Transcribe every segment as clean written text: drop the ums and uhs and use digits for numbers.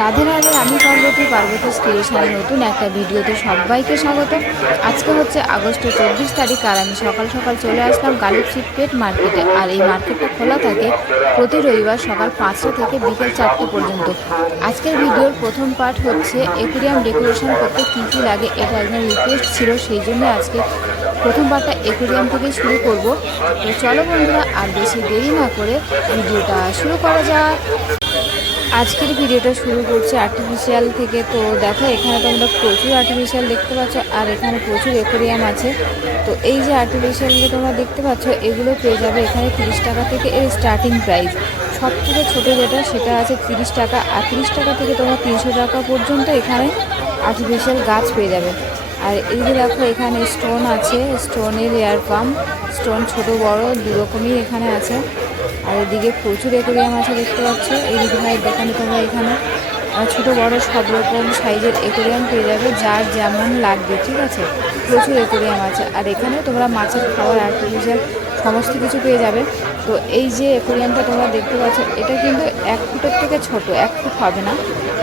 রাধে রাধে, আমি পার্বতী ক্রিয়েশনের নতুন একটা ভিডিওতে সবাইকে স্বাগত। আজকে হচ্ছে আগস্টের 24 তারিখ, আর আমি সকাল সকাল চলে আসলাম গালিব পেট মার্কেটে। আর এই মার্কেটটা খোলা থাকে প্রতি রবিবার সকাল 5টা থেকে বিকেল 4টে পর্যন্ত। আজকের ভিডিওর প্রথম পার্ট হচ্ছে অ্যাকুয়ারিয়াম ডেকোরেশন করতে কী কী লাগে, এটা একজন রিকোয়েস্ট ছিল, সেই জন্য আজকে প্রথম পার্টটা অ্যাকুয়ারিয়াম থেকে শুরু করব। তো চলো বন্ধুরা, আর বেশি দেরি না করে ভিডিওটা শুরু করা যাক। আজকের ভিডিওটা শুরু করছে আর্টিফিশিয়াল থেকে। তো দেখো, এখানে তোমরা প্রচুর আর্টিফিশিয়াল দেখতে পাচ্ছ, আর এখানে প্রচুর অ্যাকুয়ারিয়াম আছে। তো এই যে আর্টিফিশিয়ালগুলো তোমরা দেখতে পাচ্ছ, এগুলো পেয়ে যাবে এখানে 30 টাকা থেকে এর স্টার্টিং প্রাইস। সব থেকে ছোটো যেটা সেটা আছে 30 টাকা, আর 30 টাকা থেকে তোমরা 300 টাকা পর্যন্ত এখানে আর্টিফিশিয়াল গাছ পেয়ে যাবে। আর এই যে দেখো, এখানে স্টোন আছে, স্টোনের এয়ার পাম্প, স্টোন ছোট বড় দু রকমই এখানে আছে। আর এদিকে প্রচুর অ্যাকুয়ারিয়াম আছে দেখতে পাচ্ছ। এই দিদিভাইয়ের দোকানে তোমরা এখানে ছোট বড় সব রকম সাইজের অ্যাকুয়ারিয়াম পেয়ে যাবে, যার যেমন লাগবে, ঠিক আছে। প্রচুর অ্যাকুয়ারিয়াম আছে। আর এখানে তোমরা মাছের খাবার, আর্টিফিশিয়াল সমস্ত কিছু পেয়ে যাবে। তো এই যে অ্যাকুয়ারিয়ামটা তোমরা দেখতে পাচ্ছ, এটা কিন্তু 1 ফুটের থেকে ছোট, 1 ফুট হবে না।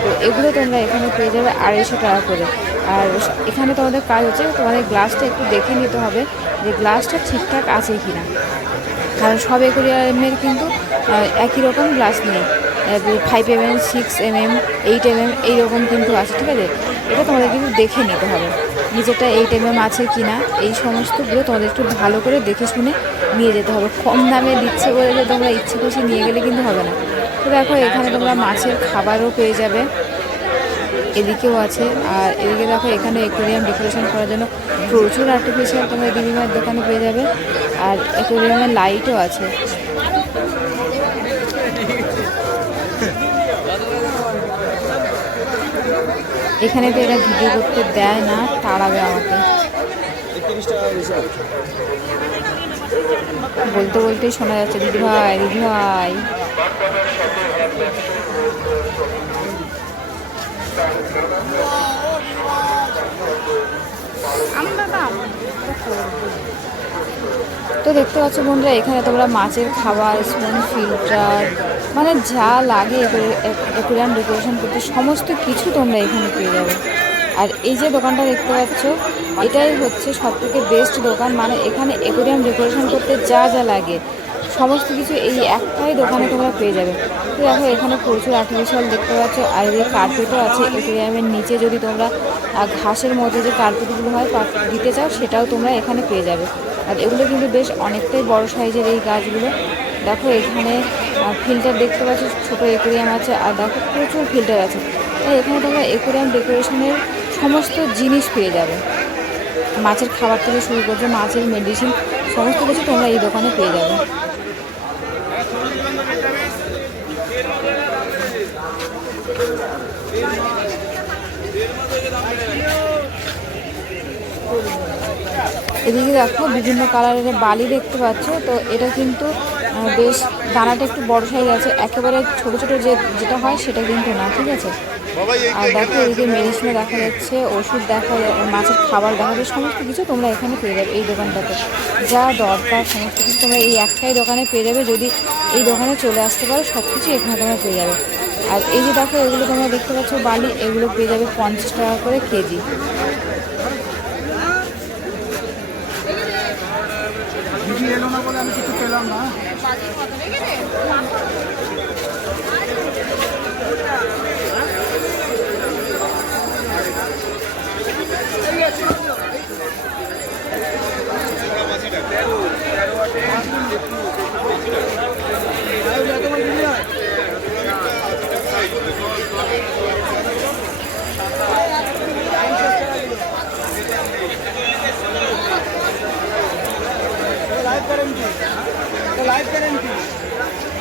তো এগুলো তোমরা এখানে পেয়ে যাবে 250 টাকা করে। আর এখানে তোমাদের কাজ হচ্ছে, তোমাদের গ্লাসটা একটু দেখে নিতে হবে যে গ্লাসটা ঠিকঠাক আছে কি না, কারণ সব অ্যাকুয়ারিয়ামের কিন্তু একই রকম গ্লাস নেই। 5 mm, 6 mm, 8 mm এইরকম কিন্তু আছে, ঠিক আছে। এটা তোমাদের কিন্তু দেখে নিতে হবে নিজেটা 8 mm আছে কি না। এই সমস্তগুলো তোমাদের একটু ভালো করে দেখে শুনে নিয়ে যেতে হবে। কম দামে দিচ্ছে বলে যে তোমরা ইচ্ছে খুশি নিয়ে গেলে কিন্তু হবে না। তো দেখো, এখানে তোমরা মাছের খাবারও পেয়ে যাবে, এদিকেও আছে। আর এদিকে দেখো, এখানে অ্যাকুয়ারিয়াম ডেকোরেশন করার জন্য প্রচুর আর্টিফিশিয়াল তোমরা দিদিমার দোকানে পেয়ে যাবে। আর অ্যাকুয়ারিয়ামের লাইটও আছে। এখানে তো এরা ভিডিও করতে দেয় না, তাড়াবে আমাকে। বলতে বলতেই শোনা যাচ্ছে দিদিভাই দিদিভাই। তো দেখতে পাচ্ছ বন্ধুরা, এখানে তোমরা মাছের খাবার, স্পুন, ফিল্টার, মানে যা লাগে অ্যাকুয়ারিয়াম ডেকোরেশন করতে সমস্ত কিছু তোমরা এখানে পেয়ে যাবে। আর এই যে দোকানটা দেখতে পাচ্ছ, এটাই হচ্ছে সবথেকে বেস্ট দোকান। মানে এখানে অ্যাকুয়ারিয়াম ডেকোরেশন করতে যা যা লাগে সমস্ত কিছু এই একটাই দোকানে তোমরা পেয়ে যাবে। তো দেখো, এখানে প্রচুর আর্টিফিশিয়াল দেখতে পাচ্ছ। আর এই কার্পেটও আছে অ্যাকুয়ারিয়ামের নিচে। যদি তোমরা ঘাসের মধ্যে যে কার্পেটগুলো হয় দিতে চাও, সেটাও তোমরা এখানে পেয়ে যাবে। আর এগুলো কিন্তু বেশ অনেকটাই বড় সাইজের এই গাছগুলো। দেখো, এখানে ফিল্টার দেখতে পাচ্ছ, ছোটো অ্যাকুয়ারিয়াম আছে। আর দেখো, প্রচুর ফিল্টার আছে। তাই এখানে তোমরা অ্যাকুয়ারিয়াম ডেকোরেশনের সমস্ত জিনিস পেয়ে যাবে। মাছের খাবার থেকে শুরু করছে, মাছের মেডিসিন সমস্ত কিছু তোমরা এই দোকানে পেয়ে যাবে। এদিকে দেখো, বিভিন্ন কালারের বালি দেখতে পাচ্ছ। তো এটা কিন্তু বেশ দানাটা একটু বড় সাইজ আছে, একেবারে ছোটো ছোটো যেটা হয় সেটা কিন্তু না, ঠিক আছে। আর দেখো, এদিকে মেডিসিনে দেখা যাচ্ছে, ওষুধ দেখা, মাছের খাবার দেখা যাচ্ছে, সমস্ত কিছু তোমরা এখানে পেয়ে যাবে। এই দোকানটাতে যা দরকার সমস্ত কিছু তোমরা এই একটাই দোকানে পেয়ে যাবে। যদি এই দোকানে চলে আসতে পারো, সব কিছু এখানে তোমরা পেয়ে যাবে। আর এই যে দেখো, এগুলো তোমরা দেখতে পাচ্ছ বালি, এগুলো পেয়ে যাবে 50 টাকা করে কেজি। আমি কিছু পেলাম না। Life guarantee, life guarantee,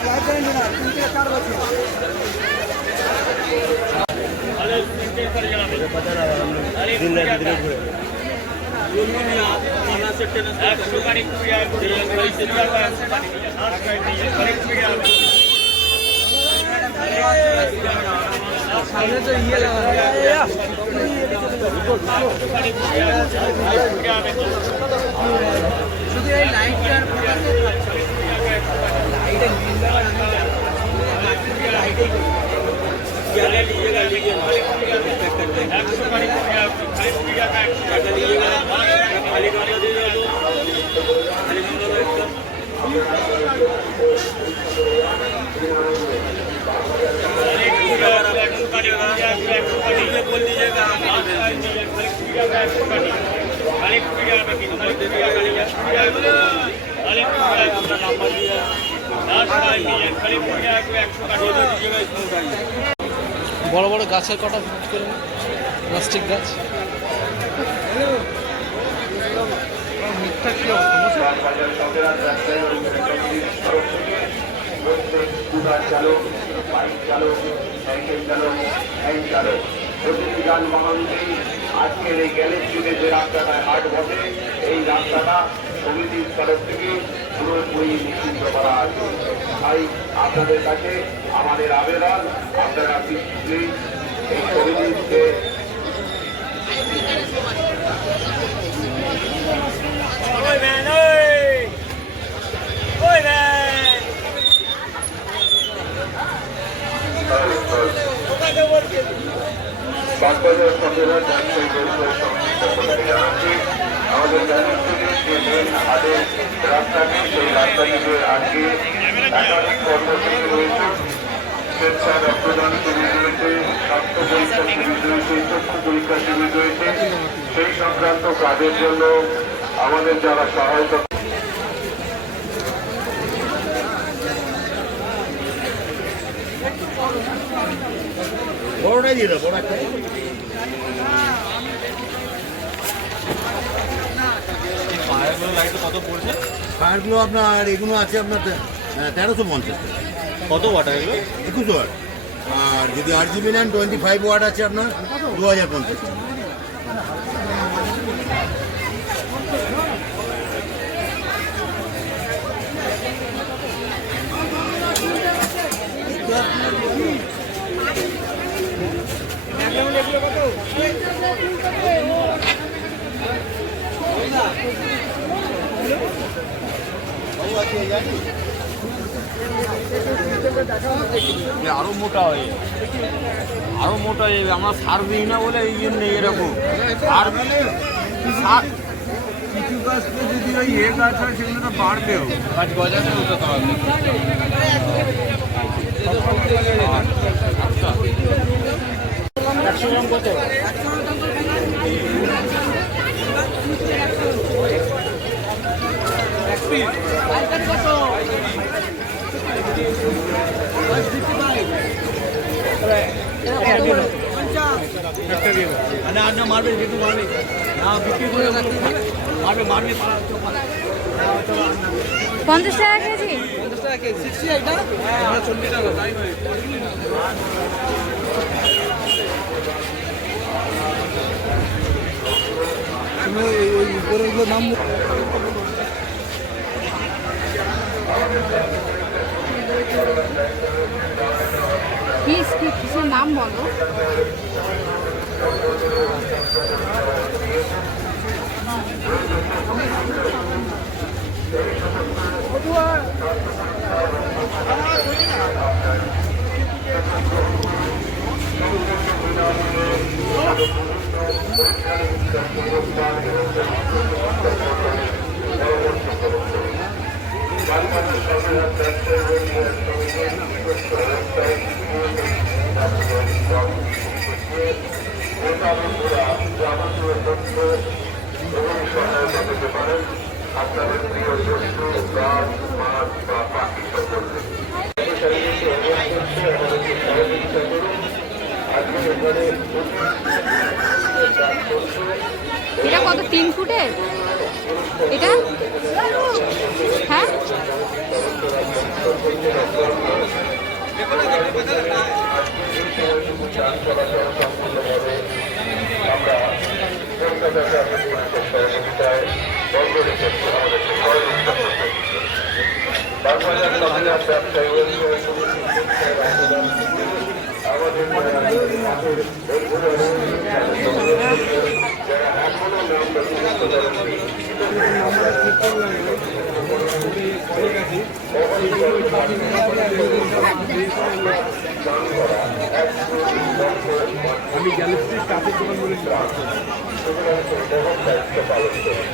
life guarantee না 3 থেকে 4 বছর। শুধু এই লাইটটার বড় বড় গাছের কটা ফিট করে প্লাস্টিক গাছ প্রতিটি যানবাহনকেই আজকের এই গ্যালের যুগে যে রাস্তাটায় হাট বসে এই রাস্তাটা সমিতির তরফ থেকে পুরোপুরি নিশ্চিন্ত করা আছে। তাই আপনাদের কাছে আমাদের আবেদন, আপনারা প্লিজ এই সমিতিকে বাগবাজার সদরের ব্যবসায়ী পরিষদ সমিতির পক্ষ থেকে জানাচ্ছি আমাদের গ্যারেজ থেকে যে মেন হাটের রাস্তাটি সেই রাস্তাটিতে আজকে একাধিক কর্মসূচি রয়েছে। স্বেচ্ছা রক্তদান শিবির রয়েছে, স্বাস্থ্য পরীক্ষা শিবির রয়েছে, চক্ষু পরীক্ষা শিবির রয়েছে। সেই সংক্রান্ত কাজের জন্য আমাদের যারা সহায়তা বড়টাই দিয়ে দাও, বড় একটা ফায়ারগুলো আপনার এগুলো আছে আপনার 1350 কত ওয়াট এগুলো 21 ওয়াট। আর যদি RGB নেন 25 ওয়াট আছে আপনার 2050 টাকা। আরো মোটা হয়, আরো মোটা হয়ে যাবে। আমরা সার দিই না বলে এই জন্য এরকম সার কিছু গাছ যদি ওই গাছ হয় সেগুলো তো বাড়বেও। গাছ গজাতে হতে হবে। মারবে যেটু মারবে না বিক্রি করে মারবে মারবে 50 টাকা কেজি। 50 টাকা কেজি 60 এটা হ্যাঁ 40 টাকা তাই ভাই। তুমি ওই উপরের নাম কিসের নাম বলো? আপনাদের প্রিয় জন্তু গাছ মাছ বা পাখি সকলকে এটা কত 3 ফুটের? এটা যান চলাচল সম্পূর্ণভাবে আমরা কলকাতা ট্রাফিক পুলিশের সহযোগিতায় বন্ধ রেখেছি আমাদেরকে সহযোগিতা করতে। বাগবাজার মহিলা ব্যবসায়ী ওয়েলফেয়ার সমিতির আমাদের যারা এখনো নাম নথিভুক্ত করেননি আমি গ্যালাক্সির কাপের দোকান বলে দায়িত্ব পালন করি।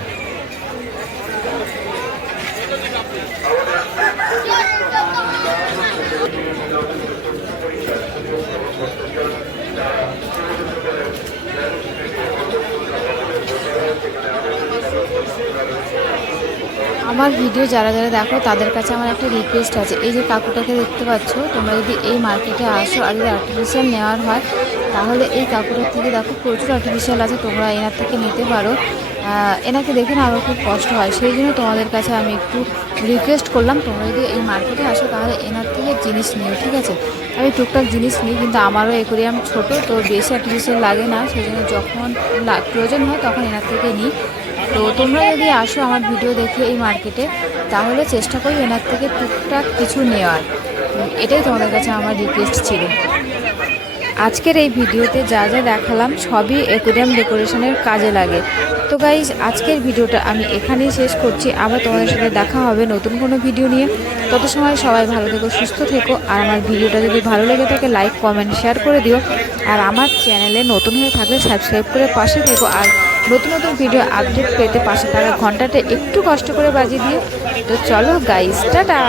আমার ভিডিও যারা যারা দেখো তাদের কাছে আমার একটা রিকোয়েস্ট আছে, এই যে কাকুটাকে দেখতে পাচ্ছ, তোমরা যদি এই মার্কেটে আসো আর যদি আর্টিফিশিয়াল নেওয়ার হয় তাহলে এই কাকুটার থেকে দেখো প্রচুর আর্টিফিশিয়াল আছে, তোমরা এনার থেকে নিতে পারো। এনাকে দেখে না আমার খুব কষ্ট হয়, সেই জন্য তোমাদের কাছে আমি একটু রিকোয়েস্ট করলাম, তোমরা যদি এই মার্কেটে আসো তাহলে এনার থেকে জিনিস নিও, ঠিক আছে। আমি টুকটাক জিনিস নিই, কিন্তু আমারও অ্যাকোয়ারিয়াম ছোটো, তো বেশি আর্টিফিশিয়াল লাগে না, সেই জন্য যখন প্রয়োজন হয় তখন এনার থেকে নিই। তো তোমরা যদি আসো আমার ভিডিও দেখে এই মার্কেটে তাহলে চেষ্টা করি এনার থেকে টুকটাক কিছু নেওয়ার, এটাই তোমাদের কাছে আমার রিকোয়েস্ট ছিল। আজকের এই ভিডিওতে যা যা দেখালাম সবই অ্যাকোয়ারিয়াম ডেকোরেশনের কাজে লাগে। তো গাইজ আজকের ভিডিওটা আমি এখানেই শেষ করছি, আবার তোমাদের সাথে দেখা হবে নতুন কোনো ভিডিও নিয়ে। তত সময় সবাই ভালো থেকো, সুস্থ থেকো, আর আমার ভিডিওটা যদি ভালো লেগে থাকে লাইক কমেন্ট শেয়ার করে দিও, আর আমার চ্যানেলে নতুন হয়ে থাকলে সাবস্ক্রাইব করে পাশে থেকো, আর নতুন নতুন ভিডিও আপডেট পেতে পাশে থাকা ঘন্টাটা একটু কষ্ট করে বাজিয়ে দিও। তো চলো গাইজ, টাটা।